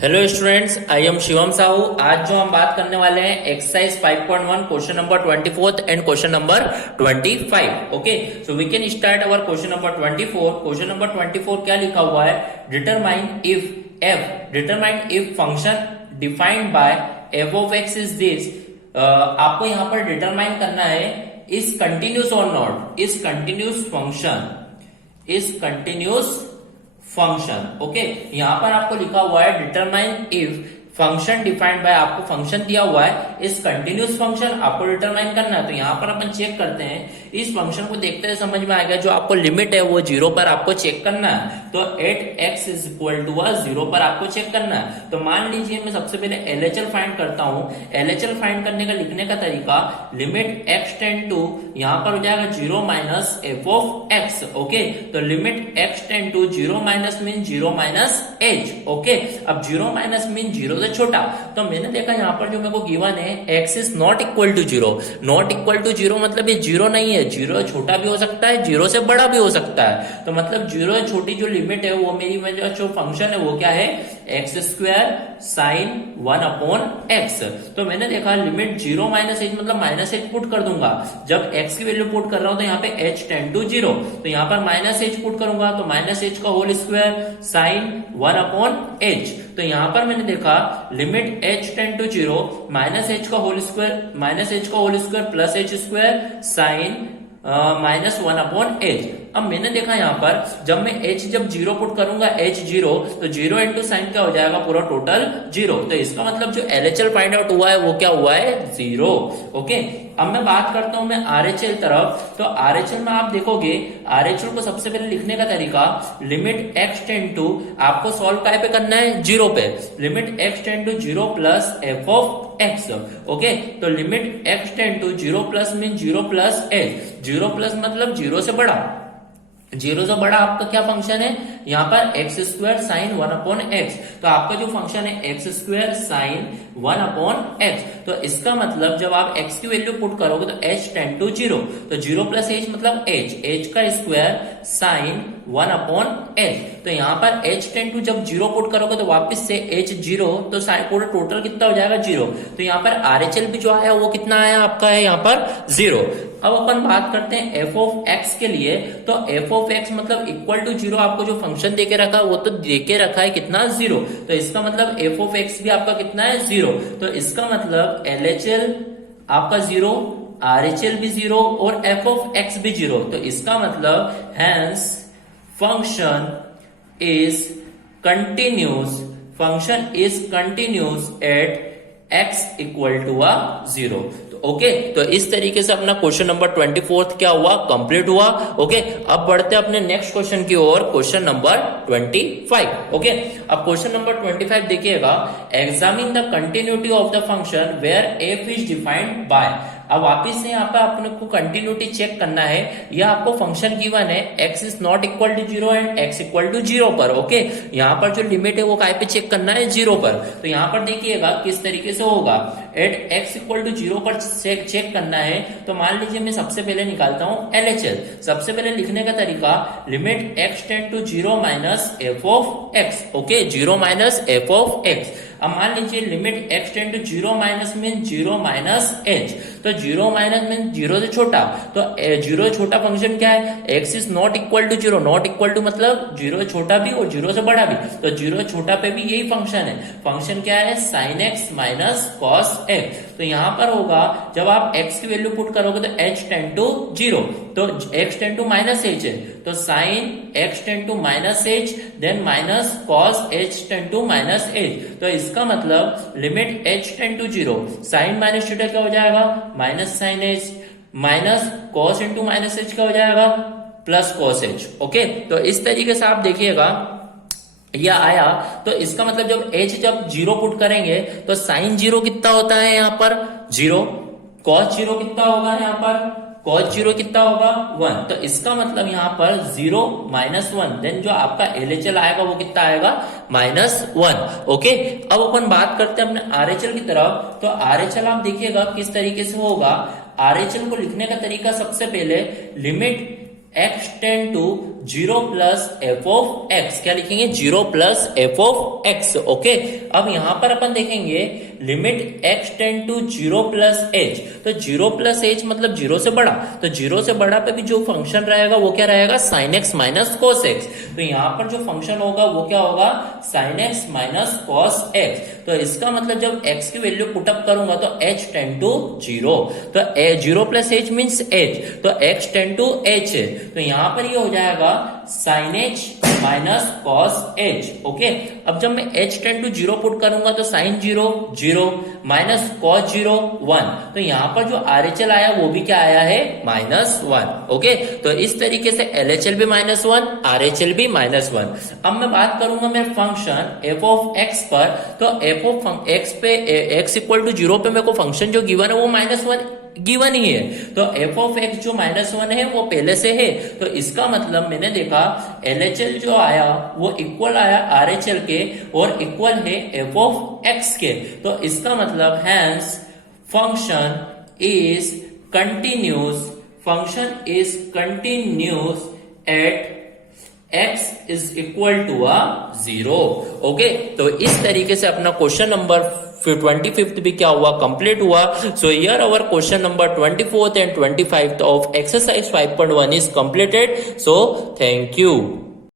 Hello students, I am Shivam Sahu. आज जो हम बात करने वाले हैं exercise 5.1 question number 24 and question number 25। Okay, so we can start our question number 24। Question number 24 क्या लिखा हुआ है? Determine if function defined by f of x is this. आपको यहाँ पर डिटरमाइन करना है इज कंटिन्यूस और not, is continuous function. Okay, यहां पर आपको लिखा हुआ है determine if function defined bye, आपको फंक्शन दिया हुआ है इस कंटिन्यूस फंक्शन, आपको डिटरमाइन करना है। तो यहां पर अपन चेक करते हैं, इस फंक्शन को देखते हैं समझ में आएगा। जो आपको लिमिट है वो 0 पर आपको चेक करना है। तो at x is equal to 0 पर आपको चेक करना है। तो मान लीजिए मैं सबसे पहले एलएचएल फाइंड करता हूं। एलएचएल फाइंड करने का लिखने का तरीका, लिमिट एक्स टेंड टू, यहां पर हो जाएगा 0 minus F of x. Okay, तो limit x tend to 0 minus mean 0 minus H. Okay, अब 0 माइनस मीन 0 से छोटा। तो मैंने देखा यहाँ पर जो मेरे को गिवन है x is not equal to 0। Not equal to 0 मतलब ये 0 नहीं है। 0 छोटा भी हो सकता है, 0 से बड़ा भी हो सकता है। तो मतलब 0 से छोटी जो लिमिट है वो मेरी में जो फंक्शन है वो क्या है? X square sine 1 upon x. तो मैंने देखा लिमिट 0 माइनस एच मतलब माइनस एच पुट कर दूंगा। जब x की वैल्यू पुट कर रहा हूं तो यहाँ पे h टेंड टू 0, तो यहाँ पर माइनस एच पुट करूंगा तो माइनस एच का whole square sine 1 upon H. तो यहाँ पर मैंने देखा limit h tend to 0 minus H का whole square plus H square sine minus 1 upon H. अब मैंने देखा यहाँ पर जब मैं h जब 0 पुट करूंगा h 0, तो 0 इंटू साइन क्या हो जाएगा? पूरा टोटल 0। तो इसका मतलब जो LHL फाइंड आउट हुआ है वो क्या हुआ है? 0। ओके, अब मैं बात करता हूं मैं RHL तरफ। तो RHL में आप देखोगे, RHL को सबसे पहले लिखने का तरीका, लिमिट x टेंड टू, आपको सॉल्व काय पे करना है? 0 पे। Limit x tend to 0 plus F of x. Okay, तो limit x tend to 0 plus mean 0 plus H. 0 plus मतलब 0 से बड़ा। 0 से बड़ा आपका क्या फंक्शन है? यहाँ पर x square sine 1 upon x. तो आपका जो फंक्शन है x square sine 1 upon x. तो इसका मतलब जब आप x की वैल्यू पुट करोगे तो h टेंड टू 0, तो 0 प्लस h मतलब h का स्क्वायर साइन 1 अपॉन h। तो यहाँ पर h टेंड टू जब 0 पुट करोगे तो वापस से h 0, तो पूरा टोटल कितना हो जाएगा? 0। तो यहाँ पर RHL भी जो आया वो कितना आया आपका है? यहाँ पर 0। अब अपन बात करते हैं f ऑफ x के लिए। तो f ऑफ x मतलब इक्वल टू 0, आपको जो फंक्शन देके रखा है वो तो देके रखा है कितना? 0। तो इसका मतलब f ऑफ x भी आपका कितना है? 0। तो इसका मतलब LHL आपका 0, RHL भी 0 और f ऑफ x भी 0। तो इसका मतलब hence function is continuous at x equal to 0। Okay, तो इस तरीके से अपना क्वेश्चन नंबर 24 क्या हुआ? कंप्लीट हुआ। ओके, अब बढ़ते हैं अपने नेक्स्ट क्वेश्चन की ओर, क्वेश्चन नंबर 25। ओके, अब क्वेश्चन नंबर 25 देखिएगा, examine the continuity of the function where f is defined by. अब वापिस से यहाँ पे अपने को कंटिन्यूटी चेक करना है। यह आपको फंक्शन गिवन है x is not equal to 0 and x equal to 0 पर। ओके, यहाँ पर जो लिमिट है वो काय पे चेक करना है? 0 पर। तो यहाँ पर देखिएगा किस तरीके से होगा। एट x इक्वल टू 0 पर चेक करना है। तो मान लीजिए मैं सबसे पहले निकालता हूँ LHL। सबसे पहले लिखने का तरीका, limit x tend to 0 minus F of x. Okay, 0 minus F of x. अब मान लीजिए limit x tend to 0 minus mean 0 minus h। तो 0 माइनस मीन 0 से छोटा। तो 0 से छोटा फंक्शन क्या है? x is not equal to 0। Not equal to मतलब 0 छोटा भी और 0 से बड़ा भी। तो 0 छोटा पे भी यही फंक्शन है। फंक्शन क्या है? Sine x minus cos x। तो यहाँ पर होगा जब आप x की वैल्यू पुट करोगे तो h टेंड टू 0, तो x tend to minus h है। तो sine x tend to minus h then minus cos h tend to minus h। तो इसका मतलब limit h tend to 0, sine minus theta क्या हो जाएगा? Minus sine h minus cos into minus h क्या हो जाएगा? Plus cos h। ओके, तो इस तरीके से आप देखिएगा यह आया। तो इसका मतलब जब h जब 0 पुट करेंगे तो साइन 0 कितना होता है? यहाँ पर 0। कॉस 0 कितना होगा? यहाँ पर cos 0 कितना होगा? 1। तो इसका मतलब यहाँ पर 0 माइनस 1, देन जो आपका LHL आएगा वो कितना आएगा? -1। ओके, अब अपन बात करते हैं अपने RHL की तरफ। तो RHL आप देखिएगा किस तरीके से होगा। RHL को लिखने का तरीका सबसे पहले, limit x tend to zero plus F of x, क्या लिखेंगे, zero plus F of x. Okay, अब यहां पर अपन देखेंगे limit x tend to zero plus h, तो जीरो प्लस एच मतलब जीरो से बड़ा, तो जीरो से बड़ा पे भी जो फंक्शन रहेगा वो क्या रहेगा, sine x minus cos x. तो यहां पर जो फंक्शन होगा वो क्या होगा, sine x minus cos x. तो इसका मतलब जब एक्स की वैल्यू पुटअप करूंगा तो एच टेंड टू जीरो, तो zero plus h means h, तो एक्स टेंड टू एच है, तो यहां पर ये हो जाएगा sine h minus cos h. Okay, अब जब मैं h tend to zero put करूंगा तो sine zero zero minus cos zero one, तो यहां पर जो आरएचएल आया वो भी क्या आया है, माइनस वन। ओके, तो इस तरीके से एलएचएल भी माइनस वन, आरएचएल भी माइनस वन। अब मैं बात करूंगा मैं फंक्शन एफ ऑफ एक्स पर, तो एफ ऑफ एक्स पे एक्स इक्वल टू जीरो पे मेरे को फंक्शन जो गिवन है वो माइनस वन गिवन ही है, तो एफ ऑफ एक्स जो माइनस वन है वो पहले से है, तो इसका मतलब मैंने देखा एलएचएल जो आया वो इक्वल आया आरएचएल के और इक्वल है एफ ऑफ एक्स के, तो इसका मतलब hence function is continuous, function is continuous at x is equal to uh zero. Okay, तो इस तरीके से अपना क्वेश्चन नंबर 25th भी क्या हुआ, कंप्लीट हुआ। So here our question number 24th and 25th of exercise 5.1 is completed. So thank you.